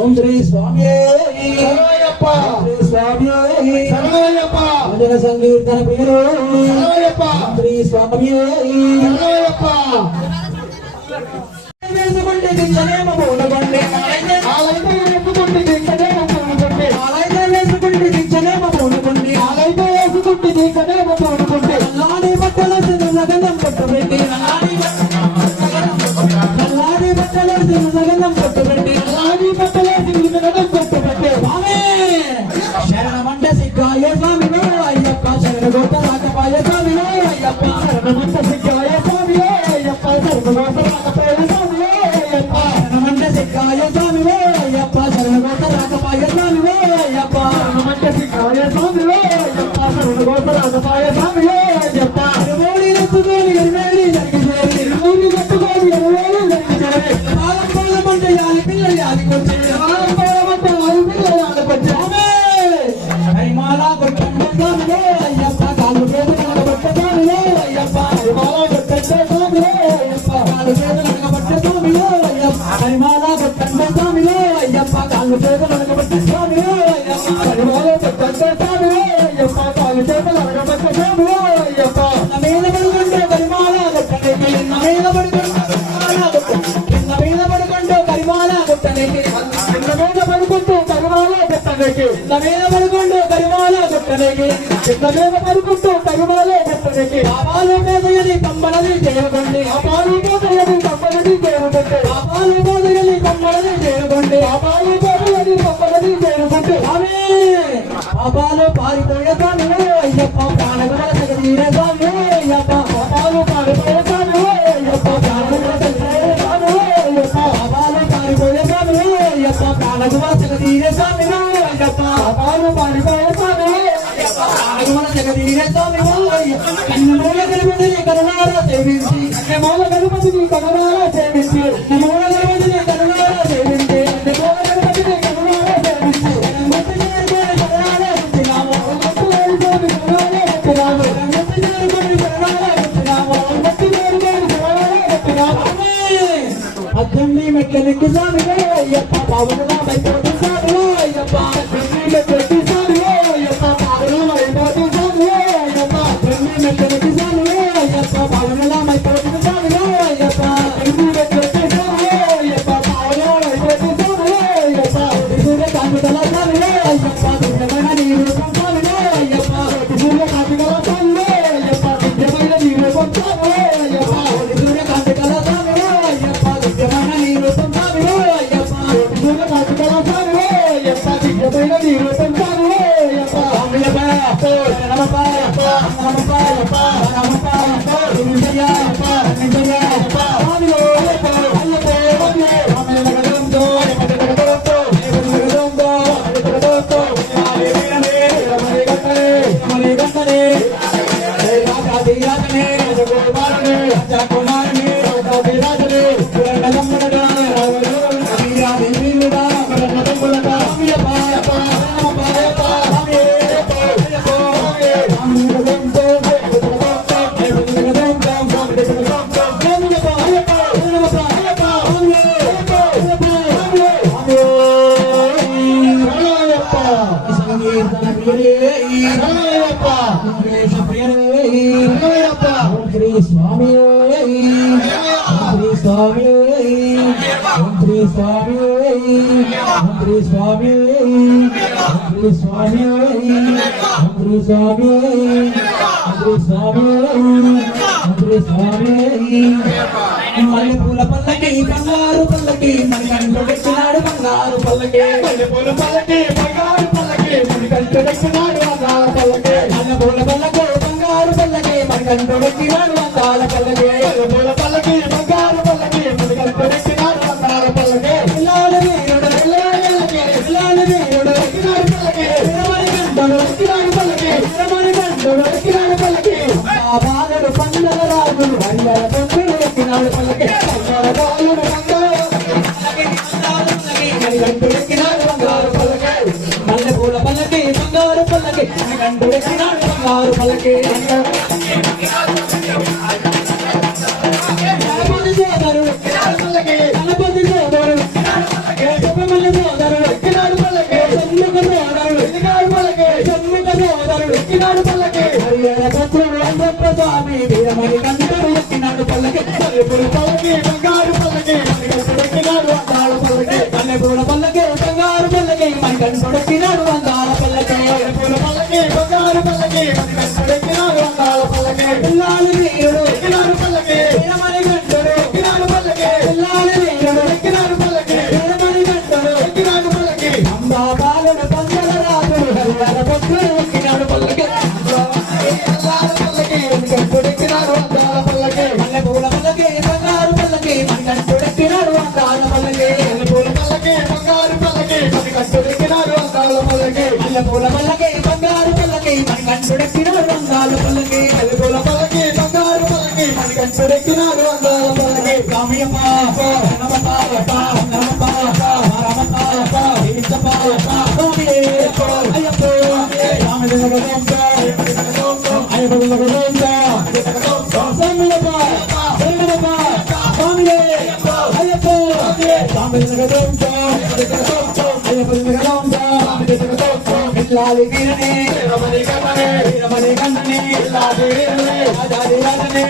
ఓం శ్రీ స్వామి సంకీర్తన ప్రియరు శ్రీ స్వామి వేసుకుంటే దించలేమో పూనుకుంటే ఆలైతే వేసుకుంటే దించలేమో పూనుకుంటే ఆలైతే వేసుకుంటే దించలేమో పూనుకుంటే ఆలైతే వేసుకుంటే దించలేమో పూనుకుంటే నల్లాడి బట్టల గంధం పట్టుబెట్టి నల్లాడి బట్టల గంధం పట్టుబెట్టి నల్లాడి బట్టల గంధం పట్టుబెట్టి స్వామి శరణమంట సిగ్గాయ స్వామిలో అయ్యప్ప శరణ గోత రాకపాయ స్వామిలో అయ్యప్ప శరణమంట సిగ్గాయ స్వామిలో అయ్యప్ప శరణ గోత రాకపాయ స్వామిలో అయ్యప్ప శరణమంట సిగ్గాయ స్వామిలో అయ్యప్ప శరణ గోత రాకపాయ స్వామిలో అయ్యప్ప శరణమంట సిగ్గాయ స్వామిలో అయ్యప్ప శరణ గోత రాకపాయ స్వామిలో అయ్యప్ప ఇరుమూడి ఎత్తుకొని ఇరుమేడి జరిగిచేరి ఇరుమూడి ఎత్తుకొని ఇరుమేడి జరిగిచేరి ఆలం పోలమంటే యాలి పిల్లలు యాదికొచ్చి ఆలం పోలమంటే యాలి పిల్లలు యాదికొచ్చి హరిమాల కొట్టండి స్వామిలో అయ్యప్ప కాలు చేతులు నడబట్టే స్వామిలో అయ్యప్ప హరిమాల కొట్టండి స్వామిలో అయ్యప్ప కాలు చేతులు నడబట్టే స్వామిలో అయ్యప్ప హరిమాల కొట్టండి స్వామిలో అయ్యప్ప కాలు చేతులు నడబట్టే స్వామిలో అయ్యప్ప హరిమాల కొట్టండి స్వామిలో అయ్యప్ప కాలు చేతులు నడబట్టే స్వామిలో అయ్యప్ప మీద పడుకుంటే హరిమాల కొట్టండి మీద పడుకుంటే మీద పడుకుంటూ హరిమాల కొట్టండి మీద పడుకుంటూ హరిమాల కొట్టండి మీద పడుకుంటూ కరిమాల కొట్టనేకి చిన్న మీద పడుకుంటూ కరిమాల కొట్టనేకి పాపాలు పోదయని కమ్మలని చేయకండి పాపాలు పోదయని కమ్మలని చేయకండి పాపాలు పోదయని కమ్మలని చేయకండి పాపాలు పోదయని కమ్మలని చేయకండి ఆమె పాపాలు పారిపోయే స్వామిలో అయ్యప్ప ప్రాణగుణ జగదీరే స్వామిలో అయ్యప్ప పాపాలు పారిపోయే స్వామిలో అయ్యప్ప ప్రాణగుణ జగదీరే స్వామిలో అయ్యప్ప పాపాలు పారిపోయే స్వామిలో అయ్యప్ప ప్రాణగుణ జగదీరే స్వామిలో అయ్యప్ప పాపాలు పారిపోయే స్వామిలో అయ్యప్ప ప్రాణగుణ జగదీరే స్వామిలో కన్నమూల గణపతిని కరుణారా సేవించి కన్నమూల గణపతిని కరుణారా సేవించి కన్నమూల గణపతిని కరుణారా సేవించి కన్నమూల గణపతిని కరుణారా సేవించి గణపతి చేరుకొని కరుణారా ఇచ్చినాము గణపతి చేరుకొని కరుణారా ఇచ్చినాము గణపతి చేరుకొని కరుణారా ఇచ్చినాము గణపతి చేరుకొని కరుణారా ఇచ్చినాము అద్దండి మెట్లెక్కి స్వామిలో అయ్యప్ప పావులుగా మైపోతు స్వామిలో అయ్యప్ప అద్దండి మెట్లెక్కి స్వామిలో అయ్యప్ప పావులుగా మైపోతు స్వామిలో అయ్యప్ప అద్దండి మెట్లెక్కి స్వామిలో అయ్యప్ప పావులుగా మైపోతు స్వామిలో అయ్యప్ప అద్దండి మెట్లెక్కి స్వామిలో అయ్యప్ప పావులుగా మైపోతు స్వామిలో అయ్యప్ప సూర్య కాంతిగల స్వామిలో అయ్యప్ప దివ్యమైన నీ రూపం స్వామిలో అయ్యప్ప సూర్య కాంతిగల స్వామిలో అయ్యప్ప దివ్యమైన నీ రూపం స్వామిలో అయ్యప్ప సూర్య కాంతిగల స్వామిలో అయ్యప్ప దివ్యమైన నీ రూపం స్వామిలో అయ్యప్ప సూర్య కాంతిగల స్వామిలో అయ్యప్ప దివ్యమైన నీ రూపం స్వామిలో అయ్యప్ప అమ్మయ్యప్ప నమప్ప నమప్ప నమప్ప నమప్ప నిజయ్యప్ప నిజయ్యప్ప స్వామిలో అయ్యప్ప అయ్యప్ప అమ్మయ్య నగరంతో నగరంతో నగరంతో నగరంతో ఆలేనే రమణి గంటనే రమణి గంటనే రాజాది రాజనే రాజకుమారనే రాజకుమారనే రాజాది రాజనే పురంగలమ్మడగా రావణుడు వీరాది వీరుడా పురంగలమ్మడగా అమ్మయ్యప్ప అయ్యప్ప నమప్ప అయ్యప్ప అమ్మయ్యప్ప అయ్యప్ప అమ్మయ్యప్ప శ్రీ స్వామి శ్రీ స్వామి శ్రీ స్వామి శ్రీ స్వామి శ్రీ స్వామి శ్రీ స్వామి శ్రీ స్వామి శ్రీ స్వామి మల్లెపూల పల్లకి బంగారు పల్లకి మణికంఠుడెక్కినాడు బంగారు పల్లకి మల్లెపూల పల్లకి బంగారు పల్లకి మణికంఠుడెక్కినాడు బంగారు పల్లకి మల్లెపూల పల్లకి బంగారు పల్లకి మణికంఠుడెక్కినాడు బంగారు పల్లకి మల్లెపూల పల్లకి బంగారు పల్లకి మణికంఠుడెక్కినాడు బంగారు పల్లకి ఇల్లాల వీరుడు ఇల్లాల వీరుడు ఎక్కినాడు పల్లకి మణికంఠుడు ఎక్కినాడు పల్లకి మణికంఠుడు ఎక్కినాడు పల్లకి బాలుడు పందల రాజుడు హరిహర పండుడు ఎక్కినాడు పల్లకి బాలుడు పందల మల్లెపూల పల్లకి పల్లకి బంగారు పల్లకి కండుడెక్కినాడు బంగారు పల్లకి గణపతి సోదరుడు గణపతి సోదరుడు శబరిమల సోదరుడు ఎక్కినాడు పల్లకి షణ్ముఖ సోదరుడు ఎక్కినాడు పల్లకి షణ్ముఖ సోదరుడు ఎక్కినాడు పల్లకి హరిహర పుత్రుడు అయ్యప్ప స్వామి వీరమణి కంఠుడు ఎక్కినాడు పల్లకి పల్లెపూల పల్లకి బంగారు పల్లకి ఎక్కినాడు అందాల పల్లకి పల్లెపూల పల్లకి బంగారు పల్లకి మణికంఠుడు ఎక్కినాడు అందాల పల్లకి పల్లెపూల పల్లకి బంగారు పల్లకి మణికంఠుడు ఎక్కినాడు అందాల పల్లకి పిల్లాలి వీరుడు ఎక్కినాడు పల్లకి వీరమణి కంఠుడు ఎక్కినాడు పల్లకి పిల్లాలి వీరుడు ఎక్కినాడు పల్లకి వీరమణి కంఠుడు ఎక్కినాడు పల్లకి అంబా బాలుడు పందల రాజుడు హరిహర పుత్రుడు ఎక్కినాడు పల్లకి కంఠుడెక్కినాడు అందాల పల్లకి మల్లెపూల పల్లకి బంగారు పల్లకి మణికంఠుడెక్కినాడు అందాల పల్లకి మల్లెపూల పల్లకి బంగారు పల్లకి మణికంఠుడెక్కినాడు అందాల పల్లకి మల్లెపూల పల్లకి బంగారు పల్లకి మణికంఠుడెక్కినాడు అందాల పల్లకి మల్లెపూల పల్లకి బంగారు పల్లకి మణికంఠుడెక్కినాడు అందాల పల్లకి స్వామియప్ప నమప నమప రామప దేవిచప్ప స్వామియప్ప అయ్యప్ప రామదేవగంప పిల్లాలి వీరనే వీరమణి కంఠనే పిల్లాలి వీరనే రాజాది రాజనే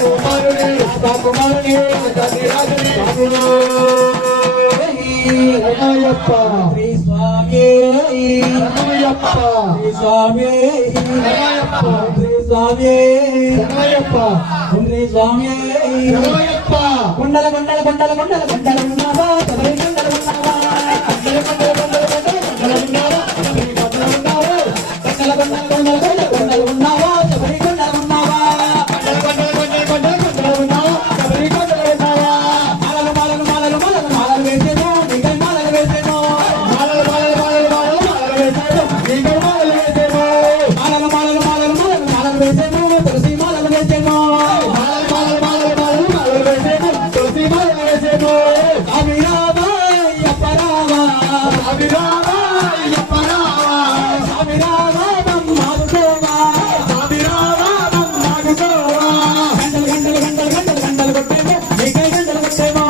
కుమారుని రాజా కుమారుని రాజాది రాజనే రమయ్యప్ప శ్రీ స్వామి రమయ్యప్ప శ్రీ స్వామి రమయ్యప్ప శ్రీ స్వామి రమయ్యప్ప శ్రీ స్వామి రమయ్యప్ప కొండల కొండల కొండల కొండల కొండల ఉన్నావా శబరి కొండల ఉన్నావా కొండల కొండల కొండల కొండల ఉన్నావా శబరి కొండల ఉన్నావా కొండల కొండల కొండల కొండల ఉన్నావా శబరి కొండల ఉన్నావా కొండల కొండల కొండల కొండల కొండల ఉన్నావా శబరి కొండల ఉన్నావా మాలలు మాలలు మాలలు మాలలు మాలలు వేసేమో నీకై మాలలు వేసేమో మాలలు మాలలు మాలలు మాలలు మాలలు వేసేమో నీకై మాలలు వేసేమో మాలలు మాలలు మాలలు మాలలు మాలలు వేసేమో తులసి మాలలు వేసేమో మాలలు మాలలు మాలలు మాలలు మాలలు వేసేమో తులసి మాలలు వేసేమో అభిరామ అపరామ అభిరామ అపరామ అభిరామ మాధుకోవా అభిరామ మాధుకోవా గంటలు గంటలు గంటలు గంటలు గంటలు కొట్టేమో నీకై గంటలు కొట్టేమో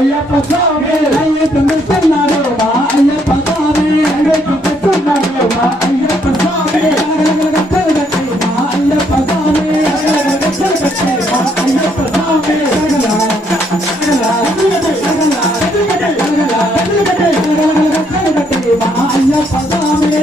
అయ్యప్ప స్వామి నైవేద్యమిస్తున్నాడు మా అయ్యప్ప స్వామి నైవేద్యమిస్తున్నాడు మా అయ్యప్ప స్వామి గట్టలు కట్టి మా అయ్యప్ప స్వామి గట్టలు కట్టి మా అయ్యప్ప స్వామి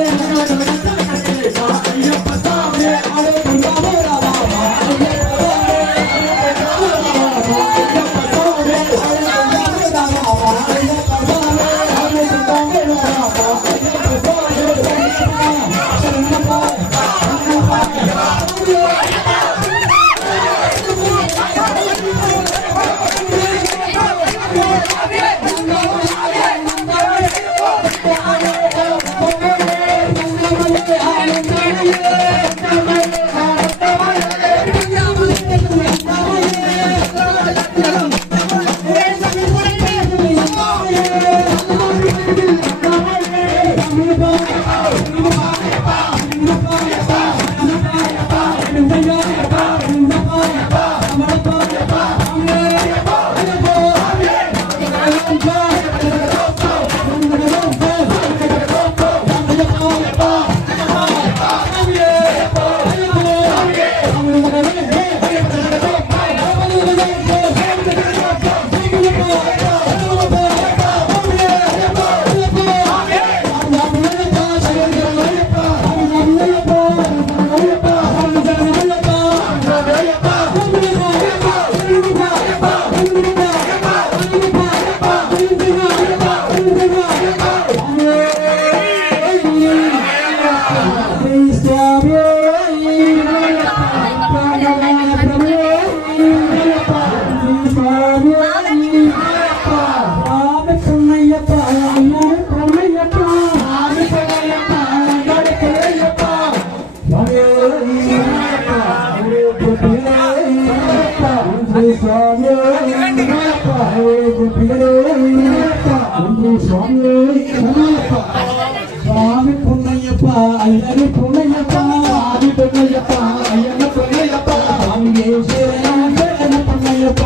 స్వామి పున్నయ్యప్ప అయ్యని పున్నయ్యప్ప ఆది పున్నయ్యప్ప అయ్యన్న పున్నయ్యప్ప స్వామి శరణం శరణం పున్నయ్యప్ప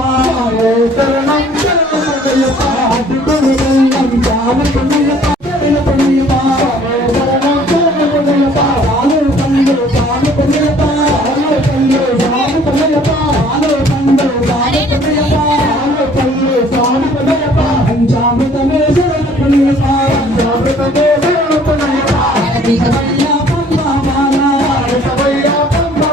శరణం శరణం పున్నయ్యప్ప ఆది పున్నయ్యప్ప స్వామి పున్నయ్యప్ప శరణం పున్నయ్యప్ప శరణం శరణం పున్నయ్యప్ప ఆలో పండు స్వామి పున్నయ్యప్ప ఆలో పండు స్వామి పున్నయ్యప్ప ఆలో పండు స్వామి పున్నయ్యప్ప ఆలో పండు స్వామి పున్నయ్యప్ప పంచామృతమే శరణం పున్నయ్యప్ప పంచామృతమే శరణం పున్నయ్యప్ప అధికమయ్యా పంబా మాలా అధికమయ్యా పంబా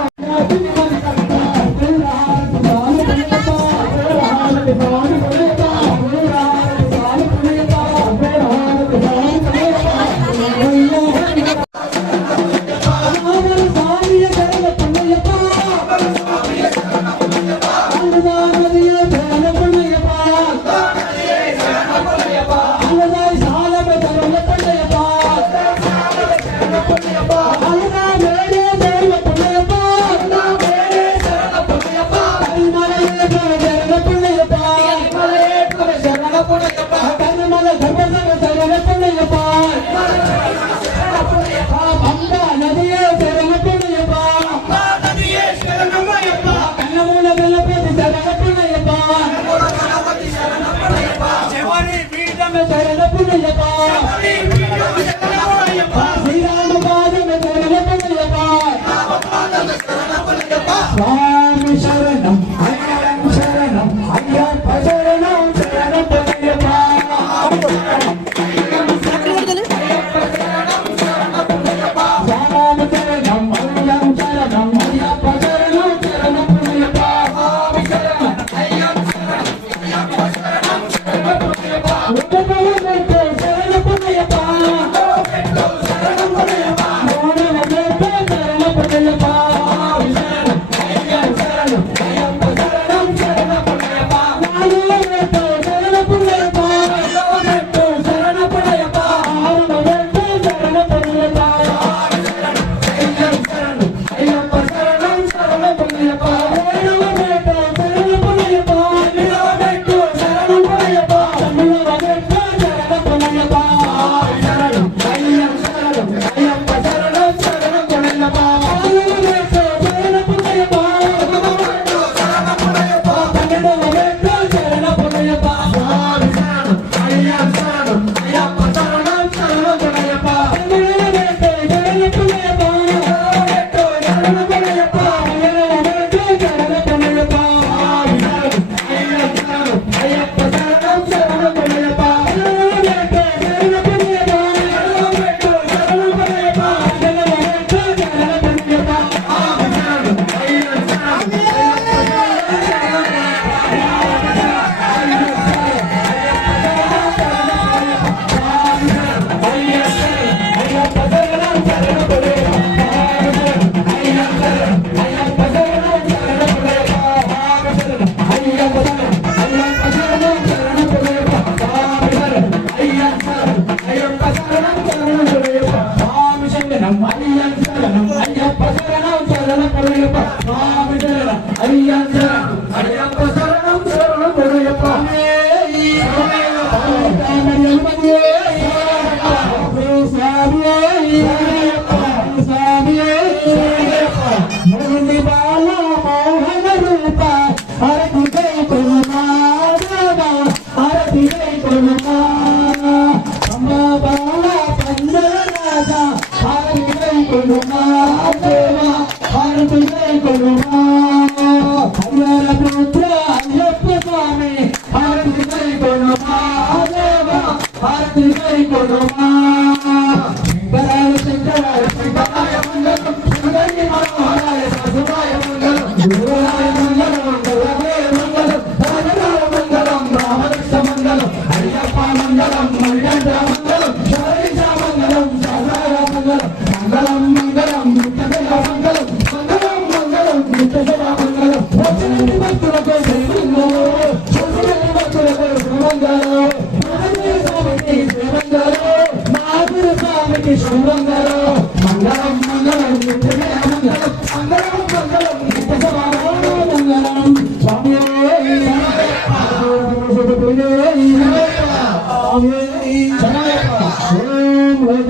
స్వామి శరణం అయ్యప్ప శరణం అయ్యప్ప శరణం శరణం పున్నయ్యప్ప స్వామి శరణం అయ్యప్ప శరణం అయ్యప్ప శరణం శరణం పున్నయ్యప్ప స్వామి శరణం అయ్యప్ప శరణం శరణం పున్నయ్యప్ప శరణం పున్నయ్యప్ప శరణం పున్నయ్యప్ప శరణం పున్నయ్యప్ప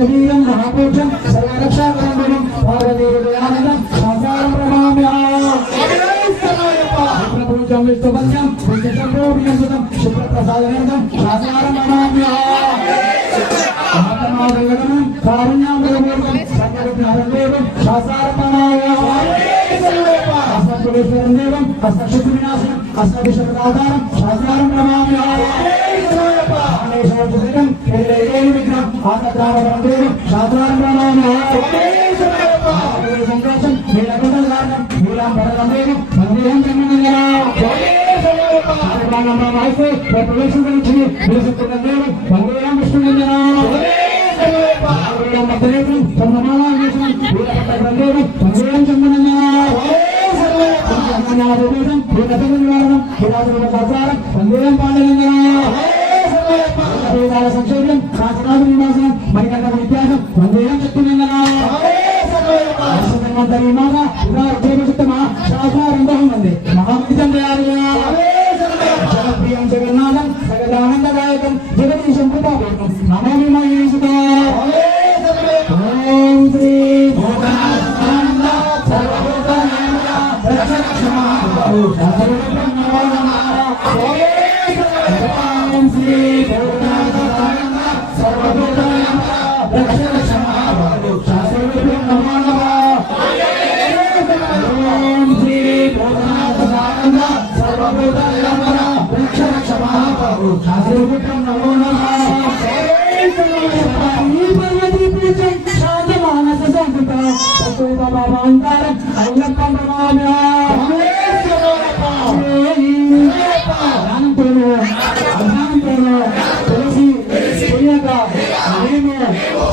वीरं महापुरुषं सर्वरक्षाकरं पार्वतीहृदयानन्दं संसारं प्रणमाम्यहम् पूज्यं विष्णुपद्यं पूज्यशम्भोभियंसुतं शुभ्रप्रसादनन्दं शासनारं प्रणमाम्यहम् महात्मावेदनं कारुण्यामृतपूर्वं सर्वविघ्नहरं देवं शासनारं प्रणमाम्यहम् अस्मद्गुणेश्वरं देवं अस्मत्शत्रुविनाशनं अस्मद्विश्वप्रदातारं शासनारं प्रणमाम्यहम् आत्मग्रामं देवं शासनारं प्रणमाम्यहम् संतोषं नीलकण्ठं नीलांबरं देवं वन्देहं ब्रह्मनिलयम् सर्वानन्दमयसे प्रवेशं करिष्ये विलसितं देवं वन्देहं विष्णुनिलयम् मध्यनेत्रं चन्द्रमालावेशं नीलकण्ठं देवं वन्देहं चन्द्रनिलयम् ज्ञानादेवं नीलकण्ठनिवारणं नीलाचलसहस्रारं वन्देहं पाण्डुलिङ्गम् संशोधन शासनादिनिवासनं मणिकण्ठं विद्यासं वन्देहं शक्तिलिङ्गम् माता शासनारंभं वंदे महामहितं दयालुम् जगत्प्रियं जगन्नाथं जगदानन्ददायकं जगदीशं कृपापूर्णं नमामि महेशुतम् ओम श्री भूतनाथ सर्वभूतानां रक्षक्षमा सर्वभूतं नमो नमः ओम श्री भूतनाथ सर्वभूतानां रक्षक्षमा सर्वभूतं नमो नमः ओम श्री भूतनाथ सर्वभूतानां रक्षक्षमा सर्वभूतं नमो नमः पर्वतीपूजं शान्तमानस संस्कृतं सत्त्वभावान्तरं अय्यप्पं प्रणमाम्यहम् జ్ఞానంతోనూ అజ్ఞానంతోనూ తెలిసి తెలియక మేము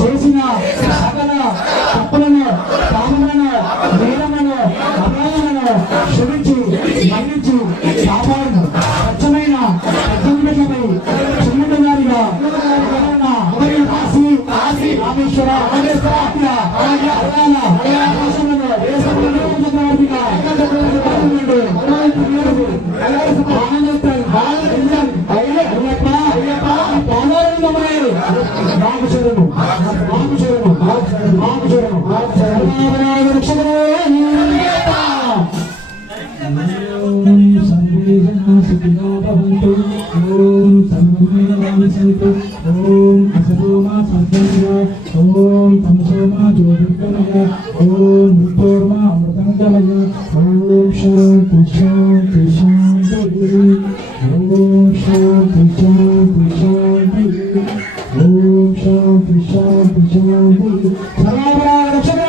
చేసిన సకల తప్పులను పాపములను నేరములను అపరాధములను క్షమించి మన్నించి కాపాడును స్వచ్ఛమైన ప్రజలపై చిన్నగారిగా కాశీ రామేశ్వర ओम असतोमा सद्गमया ओम तमसोमा ज्योतिर्गमया ओम मृत्योर्मा अमृतंगमया ओम शांति शांति शांति ओम शांति शांति शांति ओम शांति शांति शांति सर्वभूता रक्षक